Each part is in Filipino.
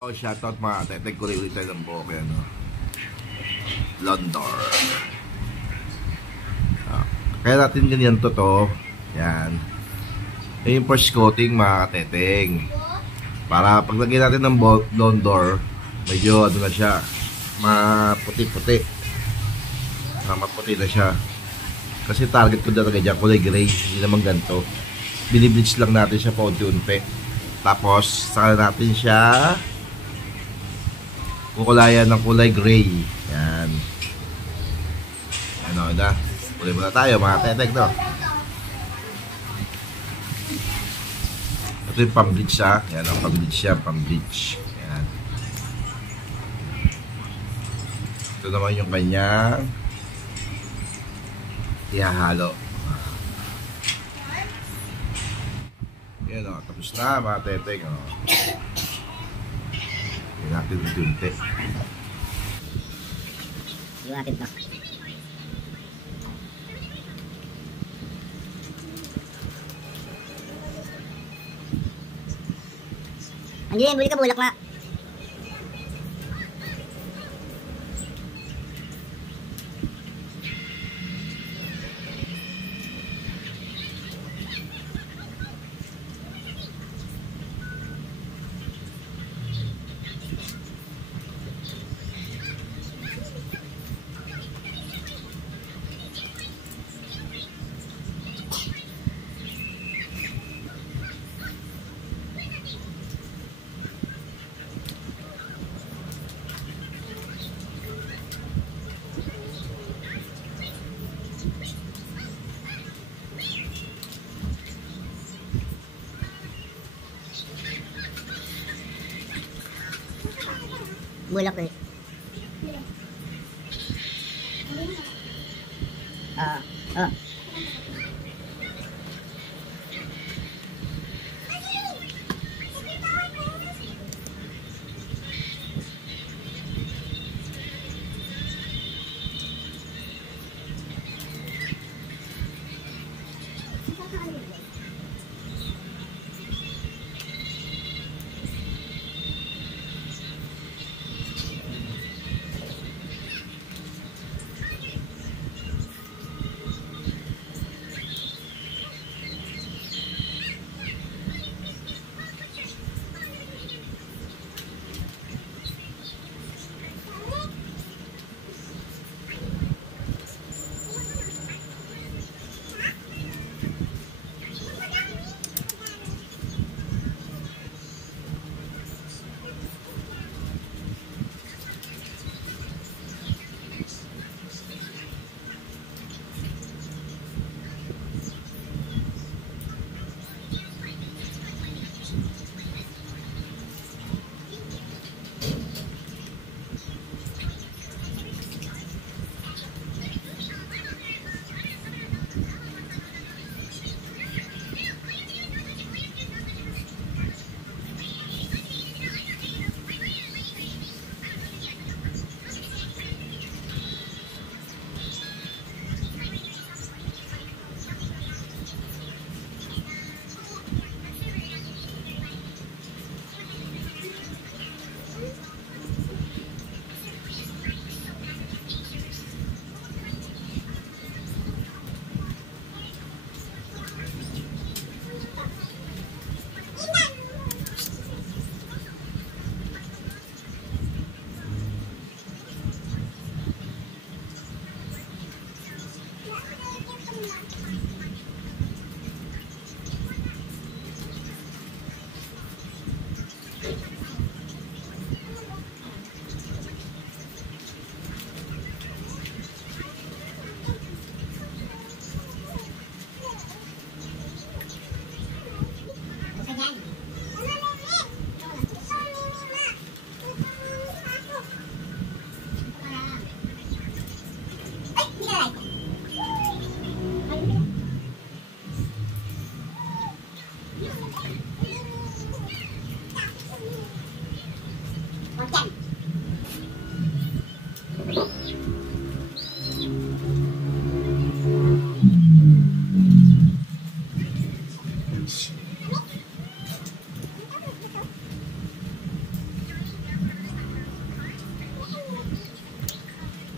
Oh, shoutout mga teteg ko rin ulit tayo ng buhok yan, no? Londor. Kaya natin ganyan to. Yan. Yung first coating mga teteg. Para pag lagyan natin ng Londor, medyo ano na siya, maputi-puti. Maputi na siya. Kasi target ko talaga dyan, kulay gray, hindi naman ganito. Binibleach lang natin siya pa unti-unti. Tapos, saka natin siya kukulayan ng kulay gray. Yan. Ano na? Kulay muna tayo mga teteg, no? Ito yung pang-bleach siya. Yan ang pang-bleach siya. Pang-bleach. Yan. Ito naman yung kanyang ihahalo. Yan o. Tapos na mga teteg. Yan natin unti-unti. Iwakit na. Andiyan, buli ka bulak na. Bulak eh. Ah.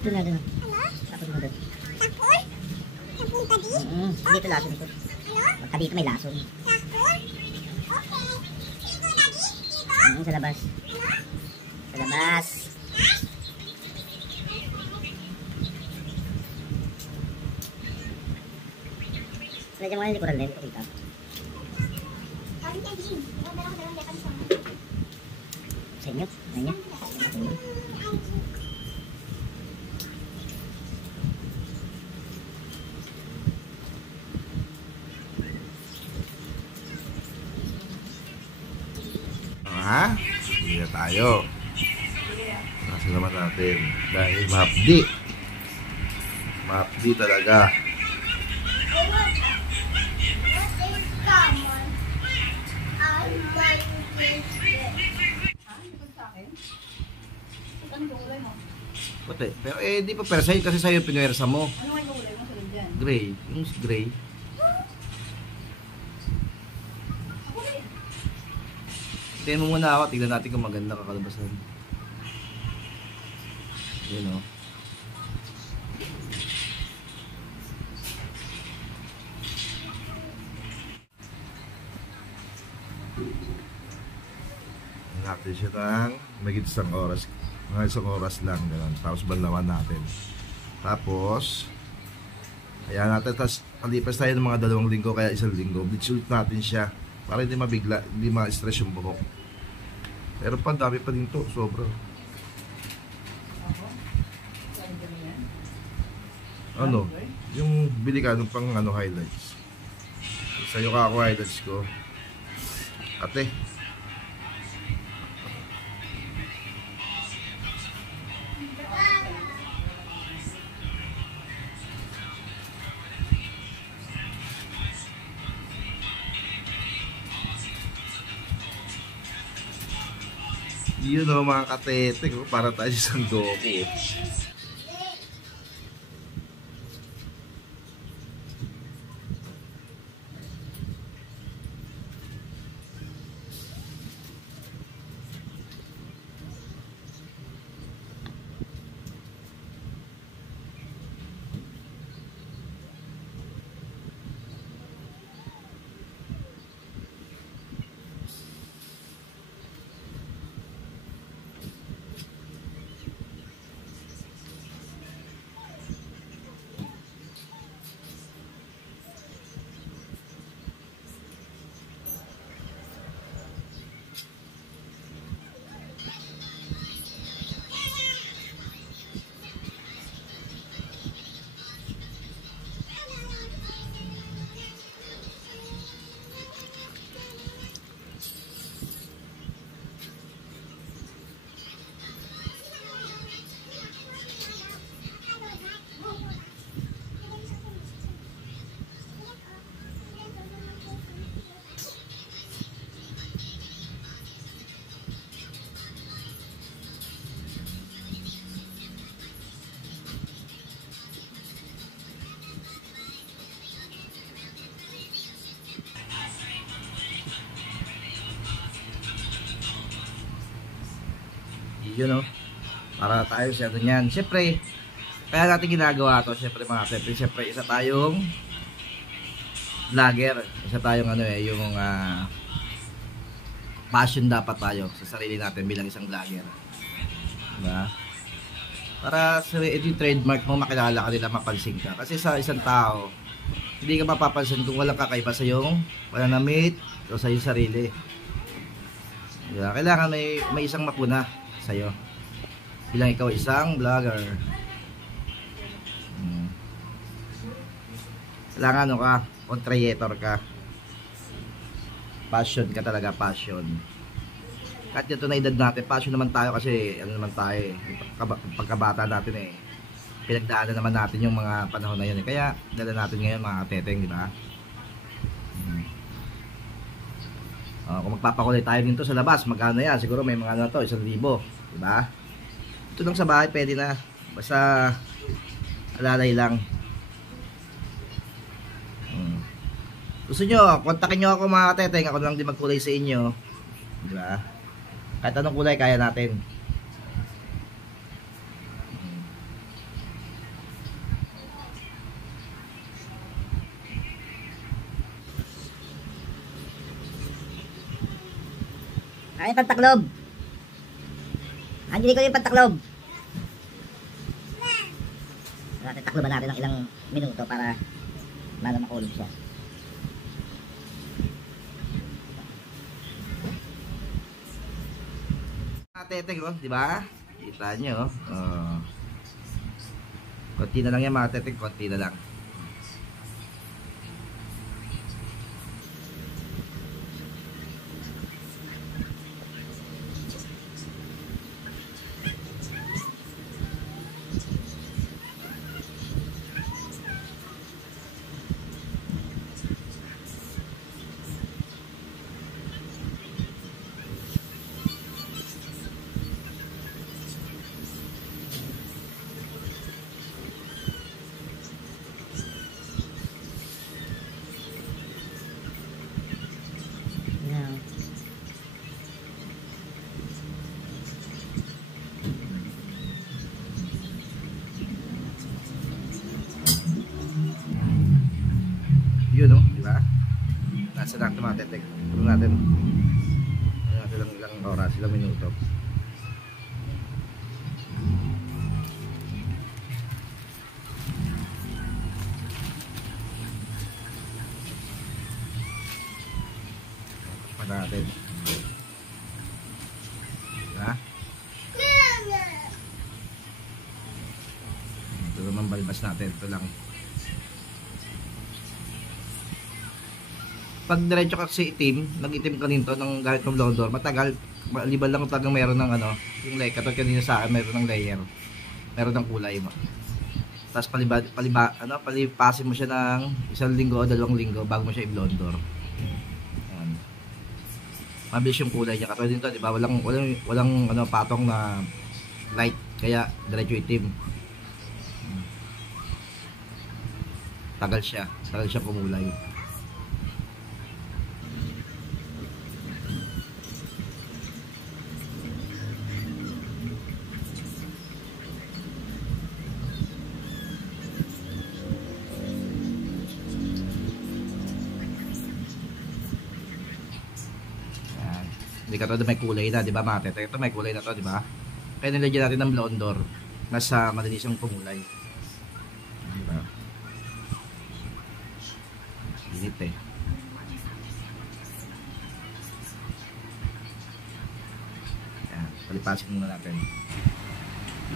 Doon na, doon. Tapos mo doon. Takol? Napunta di? Dito lason ito. Baka dito may lason. Takol? Okay. Dito, daddy? Dito? Sa labas. Sa labas. Medyo mga likuran din. Pakita. Sabi niya, Jim. Order ako dalawang dekan sa Sa inyo? Sa inyo? Sa inyo? Ha? Hindi na tayo. Nasa naman natin. Dahil mahapdi. Mahapdi talaga. Puti. Pero di pa pera sa'yo kasi sa'yo pinuwersa mo. Ano nga yung kulay mo sa dyan? Gray. Yung gray. Tingnan mo muna ako. Tignan natin kung maganda kakalabasan. Yun o. Natin siya ng magigit isang oras. Mga isang oras lang. Ganun. Tapos banlawan natin. Tapos kaya natin. Tapos palipas tayo ng mga 2 linggo kaya 1 linggo. Bleach ulit natin siya. Para hindi mabigla. Hindi ma-stress yung buhok. Pero pa dami pa din to. Sobra. Ano? Yung bili ka nung pang ano, highlights. Sa'yo ka ako highlights ko. Ate. Yun o mga katete ko. Para tayo sa Goku. Yun o. Para tayo sa ito niyan. Siyempre, kaya natin ginagawa to. Siyempre mga kapatid. Siyempre, isa tayong vlogger. Isa tayong ano yung passion dapat tayo sa sarili natin bilang isang vlogger. Diba? Para sa ito yung trademark mo, makilala ka nila, mapansin ka. Kasi sa isang tao, hindi ka mapapansin kung walang kakaiba sa iyong pananamit o sa iyong sarili. Diba? Kailangan may isang mapuna sa'yo bilang ikaw isang vlogger. Kailangan ano ka, creator ka, passion ka talaga, passion. Kahit ito na edad natin, passion naman tayo kasi ano naman tayo pagkabata natin pinagdaanan naman natin yung mga panahon na yun kaya dala natin ngayon mga kateteng, di ba? Kung magpapakulay tayo dito sa labas, magkano yan? Siguro may mga ano to, 1,000, di ba? Ito lang sa bahay pwede na, basta alalay lang. Gusto nyo, kontakin nyo ako mga kateteng, ako lang din magkulay sa inyo, di ba? Kahit anong kulay kaya natin. Ay, pantaklob. Andiyan ko yung pantaklob. Natin takloban natin ng ilang minuto para makulog siya. Teteng, oh, di ba? Kita nyo, oh. Konti na lang yan mga teteng, konti na lang. Yun, no? Di ba? Nasa lang ito mga teteng. Tulong natin. Tulong natin lang ilang oras, ilang minuto. Pa natin. Ha? Ito naman balbas natin. Ito lang. Pag diretso kasi itim, nag-itim ka nito ng gamit ng blondor, matagal, maliban lang talagang meron ng ano, yung layer, katulad kanina sa akin, meron ng layer, meron ng kulay mo. Tapos palipasin mo siya ng 1 linggo o 2 linggo bago mo siya i-blondor. Ayan. Mabilis yung kulay niya, katulad nito, di ba? Walang ano, patong na light, kaya diretso itim. Tagal siya kumulay. Hindi ka to may kulay na, di ba mga teteng? Ito may kulay na to, di ba? Kaya nilagyan natin ng blondor. Nasa madalis yung kumulay. Di ba? Init eh. Ayan, palipasin muna natin.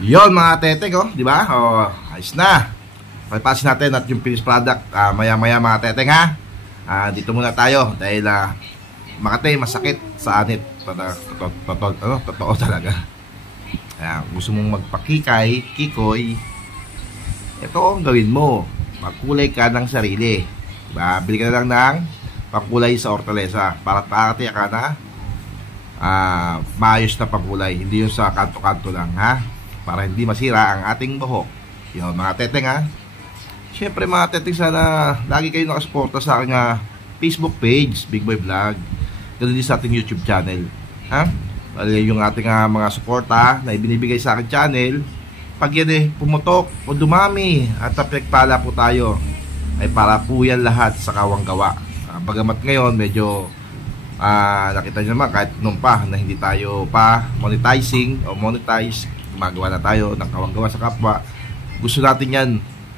Yon mga teteng, oh, di ba? Oh, ayos na. Palipasin natin at yung finished product. Maya-maya mga teteng, ha? Dito muna tayo dahil Makati, masakit sa anit. Totoo talaga. Gusto mong magpakikay, kikoy, ito ang gawin mo. Magkulay ka ng sarili. Diba? Bili ka na lang ng pangkulay sa Hortaleza para pakatiya ka na maayos na pangkulay. Hindi yung sa kanto-kanto lang, ha? Para hindi masira ang ating buhok. Yun, mga teteng, ha? Siyempre mga teteng, sana lagi kayo nakasuporta sa aking Facebook page, Big Boy Vlog. Ganun din sa ating YouTube channel, ha? Yung ating mga suporta na ibinibigay sa aking channel, pag yan pumutok o dumami at pinagpala po tayo, ay para po yan lahat sa kawang gawa. Bagamat ngayon medyo nakita nyo naman kahit nung pa na hindi tayo pa monetizing o monetize, gumagawa na tayo ng kawang gawa sa kapwa. Gusto natin yan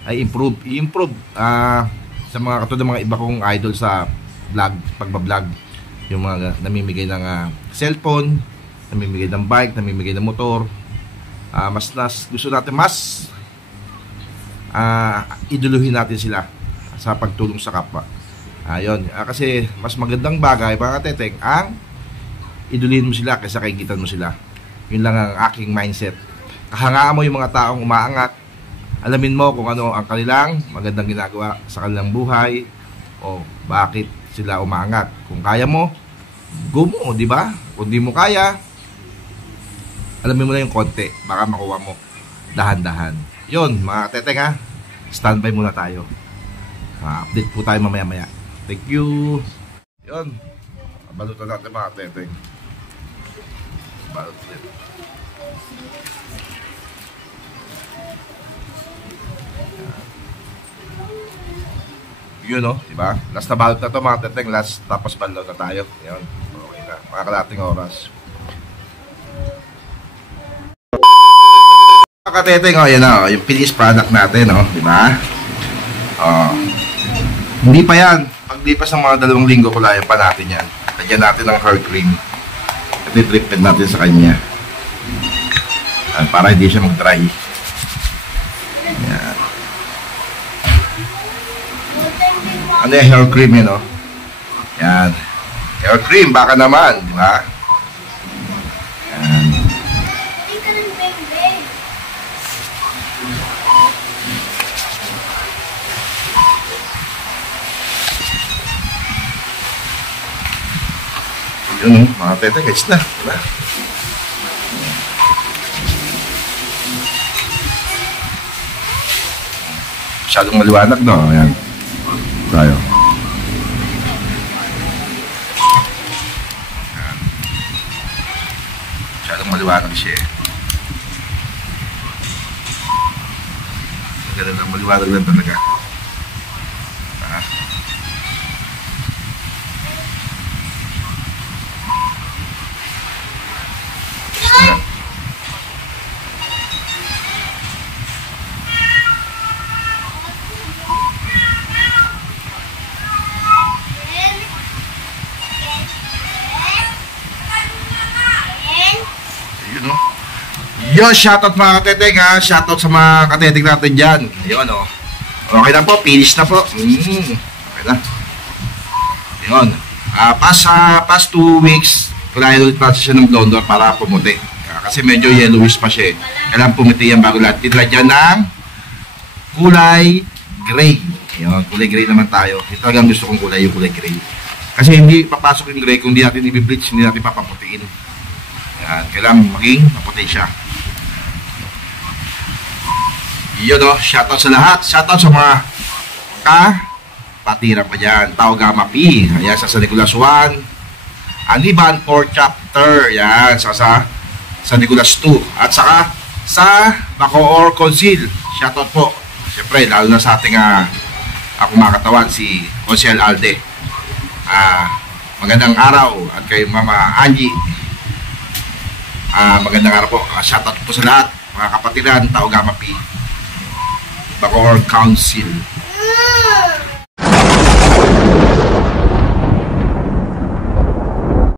ay i-improve sa mga katulad ng mga iba kong idol sa vlog, pagbablog. Yung mga namimigay ng cellphone, namimigay ng bike, namimigay ng motor. Gusto natin mas iduluhin natin sila sa pagtulong sa kapwa. Kasi mas magandang bagay mga teteng ang iduluhin mo sila kaysa kaigitan mo sila. Yun lang ang aking mindset. Kahangaan mo yung mga taong umaangat. Alamin mo kung ano ang kanilang magandang ginagawa sa kanilang buhay o bakit sila umaangat. Kung kaya mo, go mo, di ba? Kung di mo kaya, alamin mo na yung konti, baka makuha mo dahan-dahan. Yun, mga teteng, ha? Standby muna tayo. Update po tayo mamaya-maya. Thank you. Yun, balutan natin mga teteng. Balot yan. Yun, no? Diba? Last na balot na to mga teteng. Last, tapos balot na tayo. Yun. Okay na. Mga kalating oras. Kateteng, oh, yan oh, yung finished product natin, oh, di ba? Oh. Hindi pa yan. Paglipas ng mga 2 linggo, kulayan pa natin yan. Lagyan natin ng hair cream. At i-treatment natin sa kanya. Para hindi siya mag-dry. Yan. Ano yung hair cream yun, oh? Yan. Hair cream, baka naman, di ba? Yan. Yun, mga tete, guys na, di ba? Masyadong maliwanag, no? Ayan. Tayo. Ayan. Masyadong maliwanag siya, eh. Maganda lang, maliwanag lang talaga. Ah. Yo, shoutout mga kateteng ha. Shoutout sa mga kateteng natin dyan. Ayun o. Okay na po, finish na po. Okay na. Ayun. Past 2 weeks, kailangan ulit natin siya ng blonder para pumuti. Kasi medyo yellowish pa siya. Kailangan pumuti yan bago lahat. Titla dyan ng kulay gray. Ayun, kulay gray naman tayo. Ito talagang gusto kong kulay, yung kulay gray. Kasi hindi papasok yung gray kung hindi natin i-bleach, hindi natin papaputiin. Yan, kailangan maging maputi siya. Yun o, shoutout sa lahat. Shoutout sa mga kapatiran pa dyan. Tao Gamma P. Ayan, sa San Nicolas 1. Aniban 4 chapter. Yan, sa San Nicolas 2. At saka sa Bacoor Consil. Shoutout po. Siyempre, lalo na sa ating ako makatawan, si Consil Alde. Magandang araw. At kay Mama Angie. Magandang araw po. Shoutout po sa lahat. Mga kapatiran, Tao Gamma P. Bacoor Council.